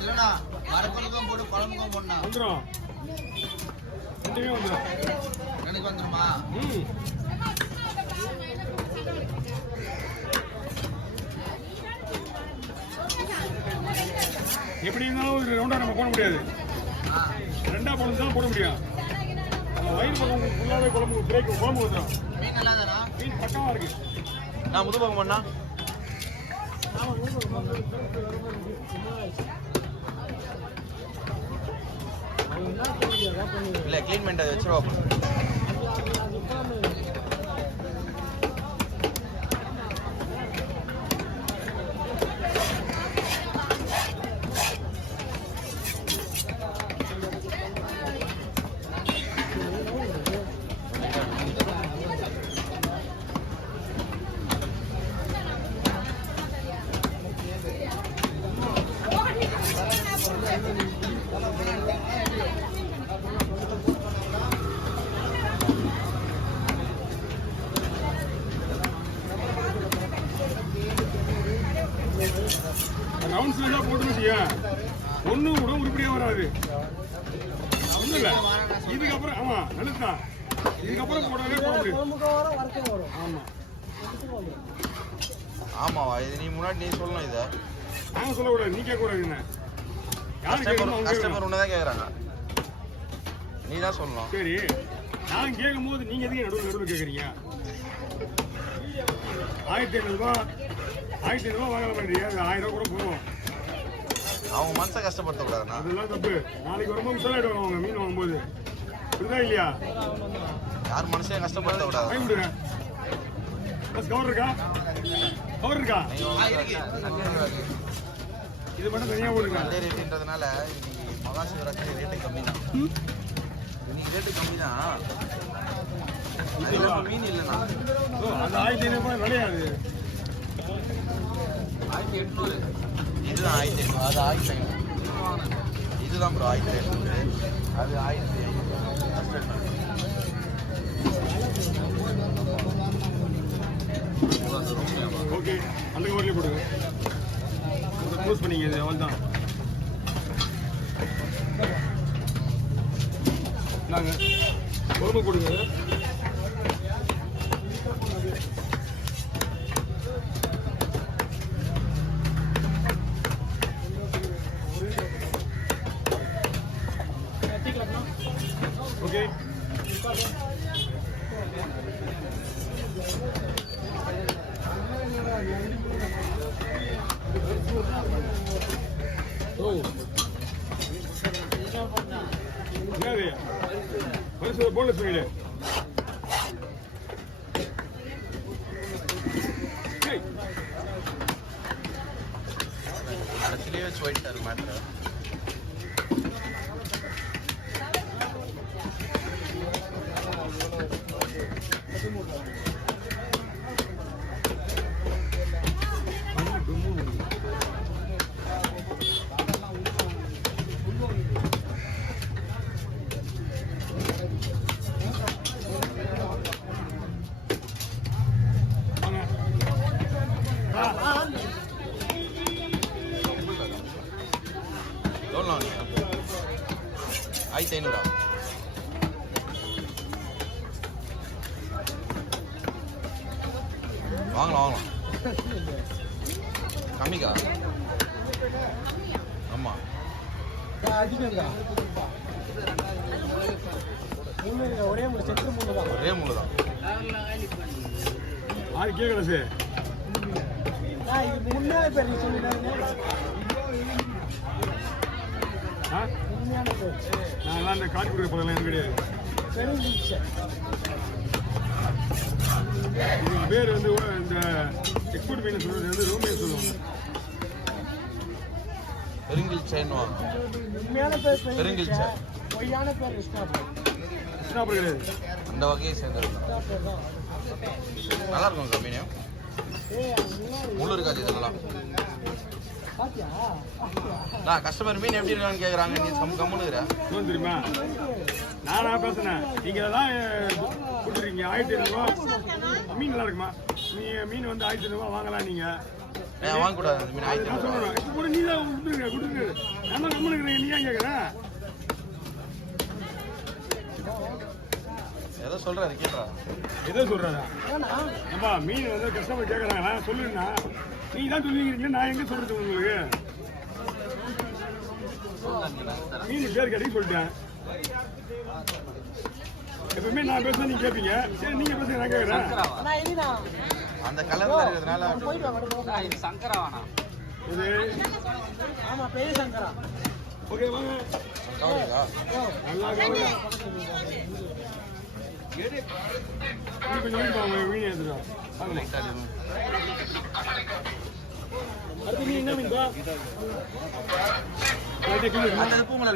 இல்லண்ணா மரப்பழுக்கும் போட்டு குழம்புக்கும் போடணா வந்துடும் எனக்கு வந்துடுமா எப்படி இருந்தாலும் ஒரு ரவுண்டா நம்ம போட முடியாது ரெண்டா போட தான் போட முடியும் வயிறு பக்கம் ஃபுல்லாவே குழம்பு பிரேக் குழம்பு வந்துடும் மீன் நல்லா தானா மீன் பக்கமா இருக்கு நான் முது பக்கம் பண்ணா இல்ல கிளீன் பண்ணிட்டு அதை வச்சிருவா ரவுண்ட்ஸ்ல போட்டு ஒன்னும் கூட உருப்படியா வராது ஒண்ணும் இல்ல இதுக்கப்புறம் ஆமா நல்லதுதான் இதுக்கப்புறம் போடவே போட முடியும் ஆமா ஆமாவா இது நீ முன்னாடி நீ சொல்லணும் இதை நாங்க சொல்லக்கூடாது நீ கேட்கக்கூடாது என்ன கஸ்டமர் ஒன்னதான் கேக்குறாங்க நீ தான் சொல்லணும் சரி நான் கேட்கும் போது நீங்க எதுக்கு நடுவில் கேட்குறீங்க 1500 ரூபாய் 1500 ரூபாய் வாங்க வேண்டிய 1000 ரூபாய் கூட போகும் அவங்க மனசை கஷ்டப்படுத்தக்கூடாதுண்ணா அதெல்லாம் தப்பு நாளைக்கு வரும்போது விசாரிட்டு அவங்க மீன் வாங்கும்போது புரியுதா இல்லையா யார் மனசையும் கஷ்டப்படுத்த கூடாது வாங்கி விடுங்க கவர் இருக்கா கவர் இருக்கா இது மட்டும் தனியாக போடுங்க நல்ல ரேட்டுன்றதுனால இன்னைக்கு மகாசிவராத்திரி ரேட்டு கம்மி தான் இன்னைக்கு ரேட்டு கம்மி தான் அது மீன் இல்லைண்ணா அது 1500 ரூபாய் விளையாது 1800 இதுதான் 1500 அது 1500 இதுதான் ப்ரோ 1800 அது 1500 ஓகே அந்த கவர்லேயே போடுங்க க்ளோஸ் பண்ணிங்க அவள் தான் நாங்கள் குழம்பு கொடுங்க ஓகே என்னது மனுஷன் போன்லெஸ் பண்ணிடு இடத்துலயே வச்சு போயிட்டாரு மேட்ரு எவ்வளோ 1500 வாங்கலாம் கம்மிக்கா ஆமாம் ஒரே மூணு தான் ஆறு கேட்கல சார் முன்னாடி பேர் நீ நான் இந்த காட்டி கொடுக்க போதெல்லாம் எனக்கு கிடையாது இதுக்கு பேர் வந்து இந்த எக்ஸ்போர்ட் மீன் சொல்றது வந்து ரூம் மீன் சொல்லுவாங்க பெருங்கில் செயின் பெருங்கில் செயின் கிருஷ்ணாபுரம் கிடையாது அந்த வகையை சேர்ந்துருக்கும் நல்லா இருக்கும் சார் மீன் முள்ளு இருக்காது இதெல்லாம் நான் கஸ்டமர் மீன் எப்படி இருக்கான்னு கேட்குறாங்க நீ கம்முனுக்குற தெரியுமா நானா பேசுனேன் நீங்க எல்லாம் கொடுத்துருக்கீங்க 1500 ரூபா மீன் நல்லா இருக்குமா மீன் வந்து 1500 ரூபா வாங்கலாம் நீங்க. வாங்கக்கூடாது அந்த மீன். நான் சொல்றேன் இப்போ கூட நீ தான் கொடுத்துருங்க. நம்ம இருக்கிறீங்க, நீ ஏன் கேட்குற? ஏதோ சொல்றாரு கேட்கறா. எதோ சொல்றாரா? ஏப்பா மீன் வந்து கஸ்டமர் கேட்குறாங்க, நான் சொல்லுங்கண்ணா. நீ தான் சொல்லிக்கிறீங்க, நான் எங்கே சொல்றது உங்களுக்கு? மீன் பேர் கேட்டீங்க சொல்லிட்டேன். எப்பவுமே நான் பேசுனா நீங்க கேட்பீங்க. சரி நீங்க பேசுங்க, நான் கேட்குறேன். அந்த கலர்ல இருக்கிறதுனால இது சங்கராவானா? இது ஆமா பெரிய சங்கரா. ஓகே வாங்க. கவலைங்களா? நல்லா கவலை. கொஞ்சம் வீட்டு வாங்க, மீன் எடுத்துக்கலாம். அடுத்து மீன் என்ன மீன்பா?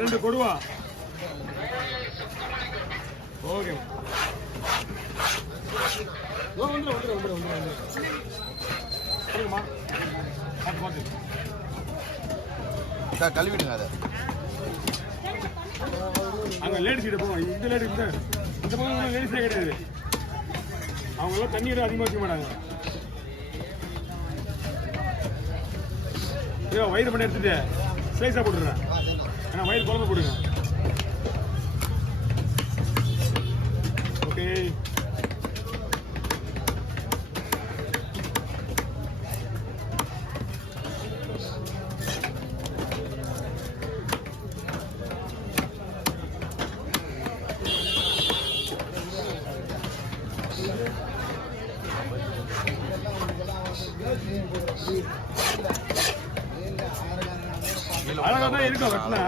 ரெண்டு கொடுவா. ஓகே வந்துடும். சொல்லுங்கம்மா. பார்த்து கழுவிடுங்க அதை. அங்கே லேடிஸ் கிட்ட போவோம். இந்த லேடிஸ் தான், இந்த பக்கம் லேடிஸே கிடையாது. அவங்களாம் தண்ணீரை அதிகமாக வைக்க மாட்டாங்க. ஐயோ வயிறு பண்ணி எடுத்துட்டு ஸ்லைஸாக போட்டுடுறேன். ஏன்னா வயிறு குழம்பு போடுங்க. ஓகே அழகா தான் இருக்கும் வெட்டினா.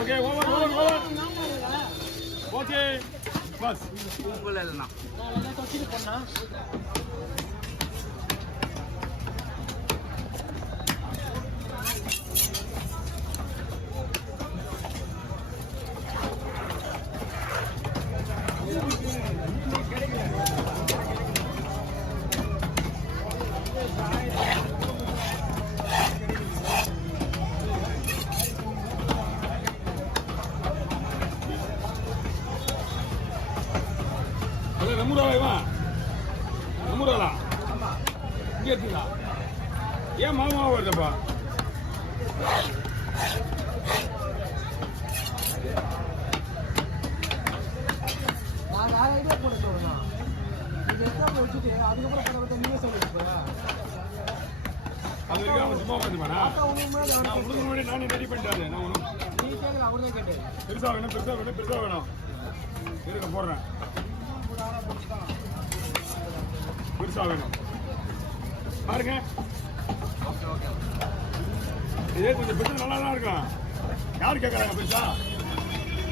Okay over. Okay bus. உப்புல இல்லைண்ணா. நம்புறாளா? இங்கே எடுத்துங்களா? ஏன் மாமாவா வருதப்பா? நான் வேற ஐடியா போட சொல்றேன். இது எக்ஸாம் வச்சுட்டு அதுக்கப்புறம் பரவாயில்ல நீங்க சொல்லுங்க. அது வரைக்கும் அவன் சும்மா உட்காந்துப்பானா? நான் உங்களுக்கு முன்னாடி நானே ரெடி பண்ணிட்டாரு. நான் ஒன்றும் நீ கேட்கல அவரே கேட்டேன். பெருசாக வேணும். இருக்க போடுறேன். பெருசாக வேணும் பாருங்க. இதே கொஞ்சம் பெருசு நல்லா தான் இருக்கும். யார் கேட்குறாங்க பெருசா?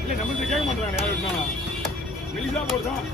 இல்லை நம்மள்கிட்ட கேட்க மாட்டாங்க. யார் இருந்தாலும் மெலிசா போடுதான்.